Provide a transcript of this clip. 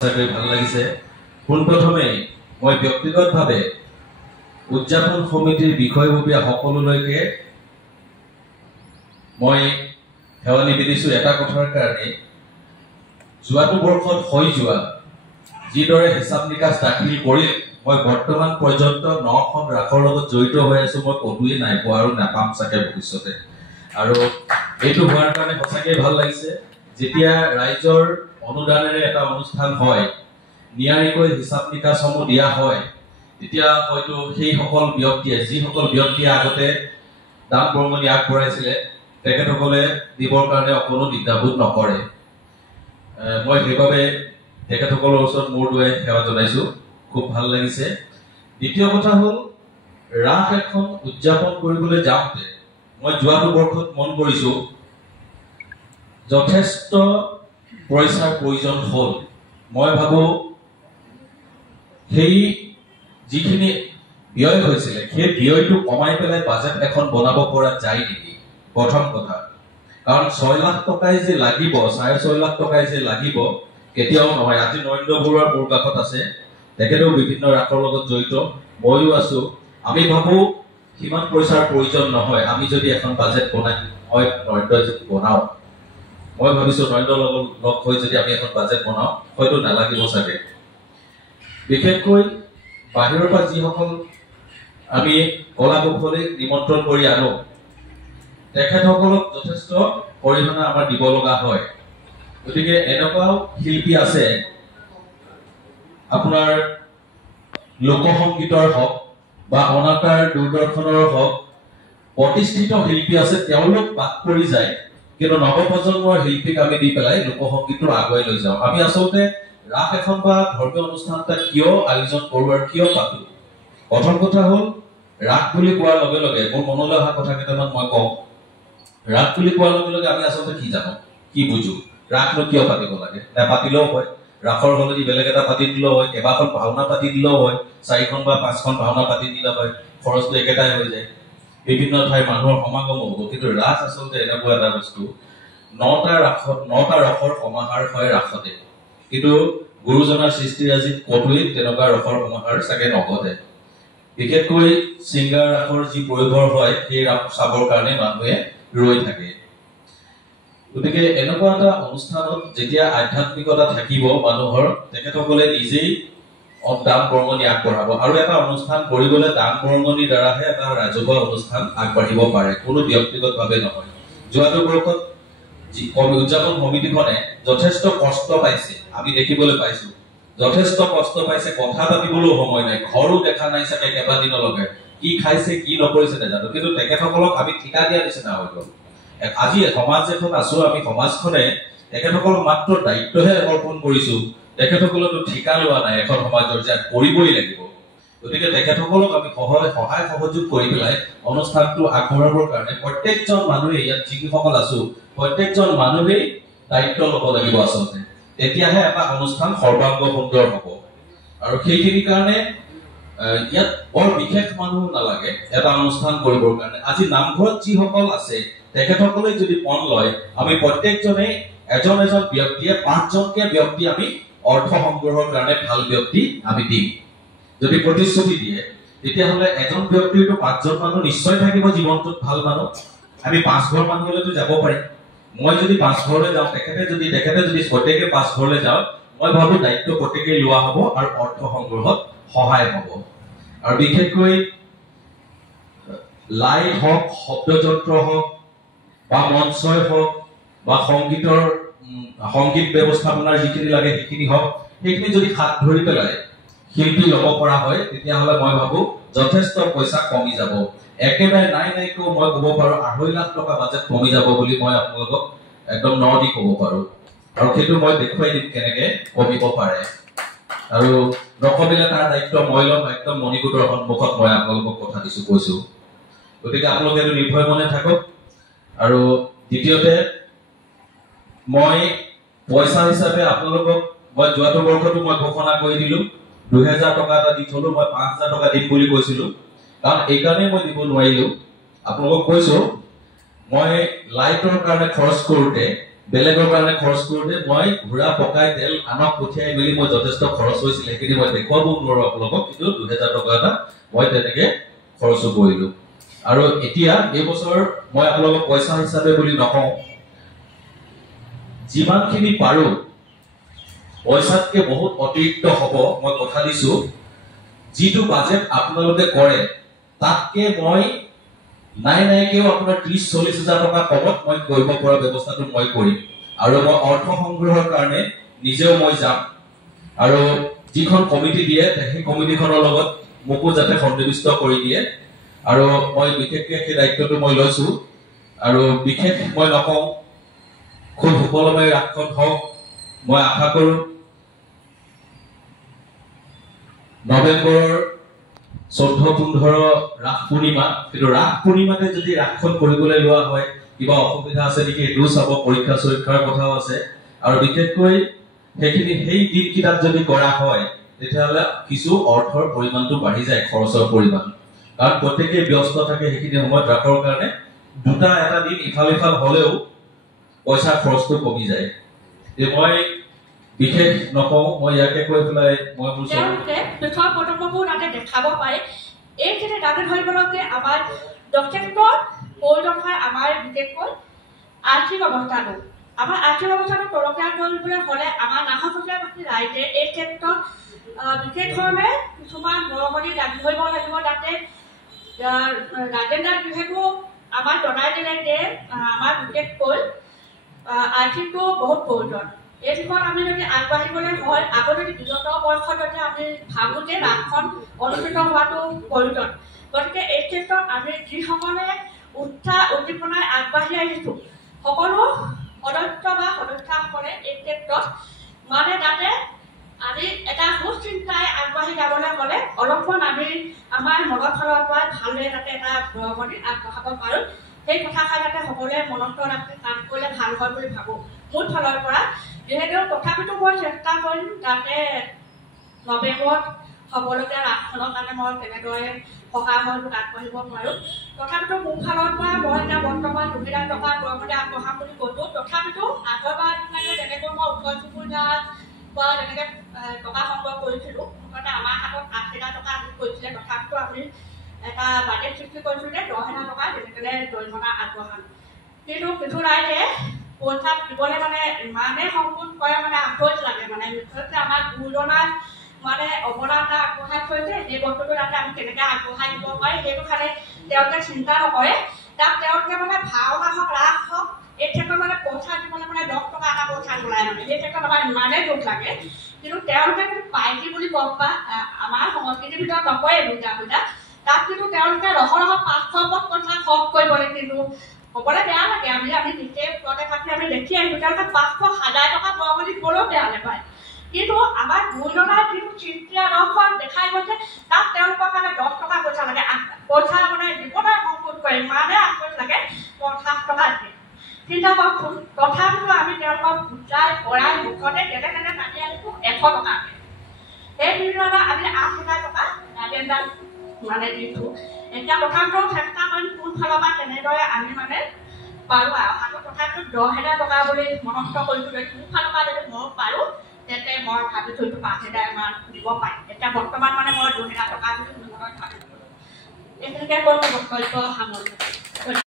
ভাল লাগিছে। পোনপ্ৰথমে মই ব্যক্তিগতভাৱে উদযাপন সমিতিৰ বিষয়ববীয়া সকলোলৈকে মই সেৱা নিবেদিছো এটা কথাৰ কাৰণে, যোৱাটো বৰ্ষত হৈ যোৱা যিদৰে হিচাপ নিকাচ দাখিল কৰি মই বৰ্তমান পৰ্যন্ত 9খন ৰাসৰ লগত জড়িত হৈ আছো, মই ক'লোৱে নাই পোৱা আৰু নাপাম চাগে ভৱিষ্যতে। আৰু এইটো হোৱাৰ কাৰণে সঁচাকৈ ভাল লাগিছে। যেতিয়া ৰাইজৰ অনুদানেৰে এটা অনুষ্ঠান হয়, নিয়াৰিকৈ হিচাপ নিকাচসমূহ দিয়া হয়, তেতিয়া হয়তো সেইসকল ব্যক্তিয়ে যিসকল ব্যক্তিয়ে আগতে দান বৰঙণি আগবঢ়াইছিলে তেখেতসকলে দিবৰ কাৰণে অকণো দ্বিধাবোধ নকৰে। মই সেইবাবে তেখেতসকলৰ ওচৰত মোৰ দুৱাই সেৱা জনাইছো। খুব ভাল লাগিছে। দ্বিতীয় কথা হ'ল, ৰাস এখন উদযাপন কৰিবলৈ যাওঁতে মই যোৱাটো বৰ্ষত মন কৰিছো যথেষ্ট পইচাৰ প্ৰয়োজন হ'ল। মই ভাবো সেই যিখিনি ব্যয় হৈছিলে সেই ব্যয়টো কমাই পেলাই বাজেট এখন বনাব পৰা যায় নেকি, প্ৰথম কথা। কাৰণ 6 লাখ টকাই যে লাগিব, 6.5 লাখ টকাই যে লাগিব কেতিয়াও নহয়। আজি নৰেন্দ্ৰ বৰুৱাৰ মোৰ কাষত আছে, তেখেতেও বিভিন্ন ৰাসৰ লগত জড়িত, ময়ো আছো। আমি ভাবো সিমান পইচাৰ প্ৰয়োজন নহয়। আমি যদি এখন বাজেট বনাই হয় নৰেন্দ্ৰই যদি বনাও, মই ভাবিছো নৰেন্দ্ৰৰ লগত লগ হৈ যদি আমি এখন বাজেট বনাও হয়তো নালাগিব চাগে। বিশেষকৈ বাহিৰৰ পৰা যিসকল আমি কলা কৌশলীক নিমন্ত্ৰণ কৰি আনো, তেখেতসকলক যথেষ্ট অৰিহণা আমাৰ দিব লগা হয়। গতিকে এনেকুৱাও শিল্পী আছে, আপোনাৰ লোকসংগীতৰ হওক বা অনাতাঁৰ দূৰদৰ্শনৰ হওক প্ৰতিষ্ঠিত শিল্পী আছে, তেওঁলোক বাদ পৰি যায়, কিন্তু নৱপ্ৰজন্মৰ শিল্পীক আমি দি পেলাই লোকসংগীতটো আগুৱাই লৈ যাওঁ। আমি আচলতে ৰাস এখন বা ধৰ্মীয় অনুষ্ঠান এটা কিয় আয়োজন কৰো আৰু কিয় পাতো? প্ৰথম কথা হ'ল, ৰাস বুলি কোৱাৰ লগে লগে মোৰ মনলৈ অহা কথা কেইটামান মই কওঁ। ৰাস বুলি কোৱাৰ লগে লগে আমি আচলতে কি জানো, কি বুজো? ৰাসনো কিয় পাতিব লাগে? নেপাতিলেও হয়, ৰাসৰ সলনি বেলেগ এটা পাতি দিলেও হয়, কেইবাখন ভাওনা পাতি দিলেও হয়, 4খন বা 5খন ভাওনা পাতি দিলে হয়, খৰচটো একেটাই হৈ যায়, বিভিন্ন ঠাইৰ মানুহৰ সমাগম হ'ব। কিন্তু ৰাস আচলতে এনেকুৱা এটা বস্তু, 9টা ৰসৰ সমাহাৰ হয় ৰাসতে। কিন্তু গুৰুজনাৰ সৃষ্টিৰাজিত ক'তোৱেই তেনেকুৱা ৰসৰ সমাহাৰ চাগে নঘটে। বিশেষকৈ শৃংগাৰ ৰাসৰ যি প্ৰয়োভৰ হয়, সেই ৰাস চাবৰ কাৰণে মানুহে ৰৈ থাকে। গতিকে এনেকুৱা এটা অনুষ্ঠানত যেতিয়া আধ্যাত্মিকতা থাকিব মানুহৰ, তেখেতসকলে নিজেই দান বৰঙণি আগবঢ়াব। আৰু এটা অনুষ্ঠান কৰিবলৈ দান বৰঙণিৰ দ্বাৰাহে এটা ৰাজহুৱা অনুষ্ঠান আগবাঢ়িব পাৰে, কোনো ব্যক্তিগতভাৱে নহয়। যোৱাটো বৰ্ষত উদযাপন সমিতিখনে যথেষ্ট কষ্ট পাইছে, আমি দেখিবলৈ পাইছো। যথেষ্ট কষ্ট পাইছে, কথা পাতিবলৈও সময় নাই, ঘৰো দেখা নাই চাগে কেইবাদিনলৈকে, কি খাইছে কি নকৰিছে নাজানো। কিন্তু তেখেতসকলক আমি ঠিকা দিয়া নিচিনা হৈ গ'ল। আজি সমাজ এখন আছো, আমি সমাজখনে তেখেতসকলক মাত্ৰ দায়িত্বহে অৰ্পণ কৰিছো, তেখেতসকলক ঠিকা লোৱা নাই এখন সমাজৰ যে কৰিবই লাগিব। গতিকে তেখেতসকলক আমি সহায় সহযোগ কৰি পেলাই অনুষ্ঠানটো আগবঢ়াবৰ কাৰণে প্ৰত্যেকজন মানুহে, ইয়াত যিসকল আছো প্ৰত্যেকজন মানুহেই দায়িত্ব ল'ব লাগিব আচলতে। তেতিয়াহে এটা অনুষ্ঠান সৰ্বাংগ সুন্দৰ হ'ব। আৰু সেইখিনিৰ কাৰণে ইয়াত বৰ বিশেষ মানুহ নালাগে এটা অনুষ্ঠান কৰিবৰ কাৰণে। আজি নামঘৰত যিসকল আছে তেখেতসকলে যদি মন লয়, আমি প্ৰত্যেকজনে এজন এজন ব্যক্তিয়ে 5জনকে ব্যক্তি আমি অৰ্থ সংগ্ৰহৰ কাৰণে ভাল ব্যক্তি আমি দিম। যদি প্ৰতিশ্ৰুতি দিয়ে, তেতিয়াহ'লে এজন ব্যক্তিৰতো 5জন মানুহ নিশ্চয় থাকিব জীৱনটোত, ভাল মানুহ। আমি 5 ঘৰ মানুহলৈতো যাব পাৰিম। মই যদি 5 ঘৰলৈ যাওঁ, তেখেতে যদি প্ৰত্যেকে 5 ঘৰলৈ যাওঁ, মই ভাবো দায়িত্ব প্ৰত্যেকেই লোৱা হ'ব আৰু অৰ্থ সংগ্ৰহত সহায় হ'ব। আৰু বিশেষকৈ লাইট হওক, শব্দযন্ত্ৰ হওক বা মঞ্চই হওক বা সংগীত ব্যৱস্থাপনাৰ যিখিনি লাগে সেইখিনি হওক, সেইখিনি যদি হাত ধৰি পেলাই শিল্পী ল'ব পৰা হয়, তেতিয়াহ'লে মই ভাবো যথেষ্ট পইচা কমি যাব। একেবাৰে নাইকৈ মই ক'ব পাৰো 2.5 লাখ টকা বাজেট কমি যাব বুলি মই আপোনালোকক একদম ন দি ক'ব পাৰো। আৰু সেইটো মই দেখুৱাই দিম কেনেকে কমিব পাৰে। আৰু নকমিলে তাৰ দায়িত্ব মই ল'ম, একদম মণিকূটৰ সন্মুখত মই আপোনালোকক কথা দিছো, কৈছো। গতিকে আপোনালোকে এইটো নিৰ্ভয় মনে থাকক। আৰু দ্বিতীয়তে, মই পইচা হিচাপে আপোনালোকক মই যোৱাটো বৰ্ষতো মই ঘোষণা কৰি দিলো, 2000 টকা এটা দি থলো। মই 5000 টকা দিম বুলি কৈছিলো, কাৰণ এইকাৰণেই মই দিব নোৱাৰিলো। আপোনালোকক কৈছো, মই লাইটৰ কাৰণে খৰচ কৰোঁতে বেলেগৰ কাৰণে খৰচ কৰোঁতে মই ঘোঁৰা পকাই তেল আনক পঠিয়াই মেলি মই যথেষ্ট খৰচ হৈছিল সেইখিনি মই দেখুৱাব নোৱাৰো আপোনালোকক কিন্তু 2000 টকা এটা মই তেনেকে খৰচো কৰিলো আৰু এতিয়া এই বছৰ মই আপোনালোকক পইচা হিচাপে বুলি নকওঁ যিমানখিনি পাৰো পইচাতকে বহুত অতিৰিক্ত হ'ব মই কথা দিছো যিটো বাজেট আপোনালোকে কৰে তাতকে মই নাইকেও আপোনাৰ 30-40 হাজাৰ টকা কমত মই কৰিব পৰা ব্যৱস্থাটো মই কৰিম আৰু মই অৰ্থ সংগ্ৰহৰ কাৰণে নিজেও মই যাম আৰু যিখন কমিটি দিয়ে সেই কমিটিখনৰ লগত মোকো যাতে সন্নিবিষ্ট কৰি দিয়ে আৰু মই বিশেষকৈ সেই দায়িত্বটো মই লৈছো আৰু বিশেষ মই নকওঁ খুব সুকলমে ৰাসখন হওক মই আশা কৰো নৱেম্বৰৰ 14-15 ৰাস পূৰ্ণিমা কিন্তু ৰাস পূৰ্ণিমাতে যদি ৰাসখন কৰিবলৈ লোৱা হয় কিবা অসুবিধা আছে নেকি এইটো চাব পৰীক্ষা চৰীক্ষাৰ কথাও আছে আৰু বিশেষকৈ সেইখিনি সেই দিনকেইটাত যদি কৰা হয় তেতিয়াহ'লে কিছু অৰ্থৰ পৰিমাণটো বাঢ়ি যায় খৰচৰ পৰিমাণ কাৰণ প্ৰত্যেকেই ব্যস্ত থাকে সেইখিনি সময়ত ৰাসৰ কাৰণে দুটা এটা দিন ইফাল হ'লেও পইচা খৰচটো কমি যায় মই বিশেষ নকওঁ মই ইয়াকে কৈ পেলাই মই পিছৰ পদক্ষেপবোৰ তাতে দেখাব পাৰে এইখিনি দাবী ধৰিবলৈকে আমাৰ যথেষ্ট প্ৰয়োজন হয় আমাৰ বিশেষকৈ আৰ্থিক অৱস্থাটো আমাৰ আৰ্থিক অৱস্থাটো টনকীয়া কৰিবলৈ হ'লে আমাৰ নাহৰকটীয়াবাসী ৰাইজে এই ক্ষেত্ৰত বিশেষ ধৰণে কিছুমান বৰঙণি দাবী ধৰিব লাগিব যাতে ৰাজেন্দ্ৰ বিভাগো আমাৰ জনাই দিলে যে আমাৰ বিশেষকৈ আৰ্থিকটো বহুত প্ৰয়োজন এই দিশত আমি যদি আগবাঢ়িবলৈ হয় আগতে বিগত বৰ্ষত যদি আমি ভাবোঁ যে ৰাসখন অনুষ্ঠিত হোৱাটো প্ৰয়োজন গতিকে এই ক্ষেত্ৰত আমি যিসকলে উৎসাহ উদ্দীপনাই আগবাঢ়ি আহিছোঁ সকলো সদস্য বা সদস্যাসকলে এই ক্ষেত্ৰত মানে যাতে আমি এটা সুচিন্তাই আগবাঢ়ি যাবলৈ হ'লে অলপমান আমি আমাৰ মনৰ ফালৰ পৰা ভালদৰে যাতে এটা বৰঙণি আগবঢ়াব পাৰোঁ সেই কথাষাৰ যাতে সকলোৱে মনত ৰাখি কাম কৰিলে ভাল হয় বুলি ভাবোঁ মোৰ ফালৰ পৰা যিহেতু তথাপিতো মই চেষ্টা কৰিম যাতে নৱেম্বৰত হ'বলগীয়া ৰাসখনৰ কাৰণে মই তেনেদৰে সহায় সহযোগ আগবাঢ়িব পাৰোঁ তথাপিতো মোৰ ফালৰ পৰা মই এতিয়া বৰ্তমান 2000 টকা বৰঙণি আগবঢ়াম বুলি কৈছোঁ তথাপিতো আগৰবাৰ যেনেকৈ মই ওচৰ চুবুৰীয়াত বা তেনেকৈ টকা সংগ্ৰহ কৰিছিলোঁ মুঠতে আমাৰ হাতত 8000 টকা আমি কৰিছিলে তথাপিতো আমি এটা বাজেট সৃষ্টি কৰিছোঁ যে 10,000 টকা যেনেকৈ জৰিমনা আগবঢ়াম কিন্তু কিছু ৰাইজে পইচা দিবলৈ মানে ইমানেই সংকোচ কৰে মানে আচৰিত লাগে মানে বিশেষকৈ আমাৰ গুৰুজনাৰ মানে অৱদান এটা আগবঢ়াই থৈছে সেই বস্তুটো যাতে আমি কেনেকৈ আগবঢ়াই দিব পাৰি সেইটো খালে তেওঁলোকে চিন্তা নকৰে তাত তেওঁলোকে মানে ভাওনা হওক ৰাস হওক এই ক্ষেত্ৰত মানে পইচা দিবলৈ মানে 10 টকা এটা পইচা নোলায় মানে সেই ক্ষেত্ৰত আমাৰ ইমানেই দুখ লাগে কিন্তু তেওঁলোকে যদি পাইটি বুলি কওক বা আমাৰ সংস্কৃতিৰ ভিতৰত নকৰে দুৰ্গা পূজা তাত কিন্তু তেওঁলোকে ৰহ 500 পইচা খৰচ কৰিব লাগে কিন্তু হ'বলৈ বেয়া লাগে আমি নিজে ওচৰতে থাকি আমি দেখি আহিছোঁ তেওঁলোকে 500,000 টকা বৰঙণি দিবলৈও বেয়া নাপায় কিন্তু আমাৰ গুৰুজনাৰ যিটো সৃষ্টি আদৰ্শ দেখাই গৈছে তাত তেওঁলোকৰ কাৰণে 10 টকা পইচা লাগে পইচা মানে দিবলৈ সংকোচ কৰে ইমানে আচৰিত লাগে 50 টকা দিয়ে চিন্তা কৰকচোন তথাপিতো আমি তেওঁলোকক বুজাই পৰাই মুখতে কেনে কাটি আনিছোঁ 100 টকাকৈ সেই বিনিময়ত আমি 8,000 টকা ৰাজেন্দ্ৰক মানে দিছোঁ এতিয়া তথাপিতো চেষ্টা কৰিম কোনফালৰ পৰা কেনেদৰে আমি মানে পাৰোঁ আৰু তথাপিতো 10,000 টকা বুলি মনস্থ কৰিছোঁ যে কোনফালৰ পৰা যদি মই পাৰোঁ তেন্তে মই ভাবিছোঁ 5,000 মান দিব পাৰিম এতিয়া বৰ্তমান মানে মই 2,000 টকা বুলি মনত ভাবিছোঁ এইখিনিকে কৈ মই বক্তব্য সামৰিছোঁ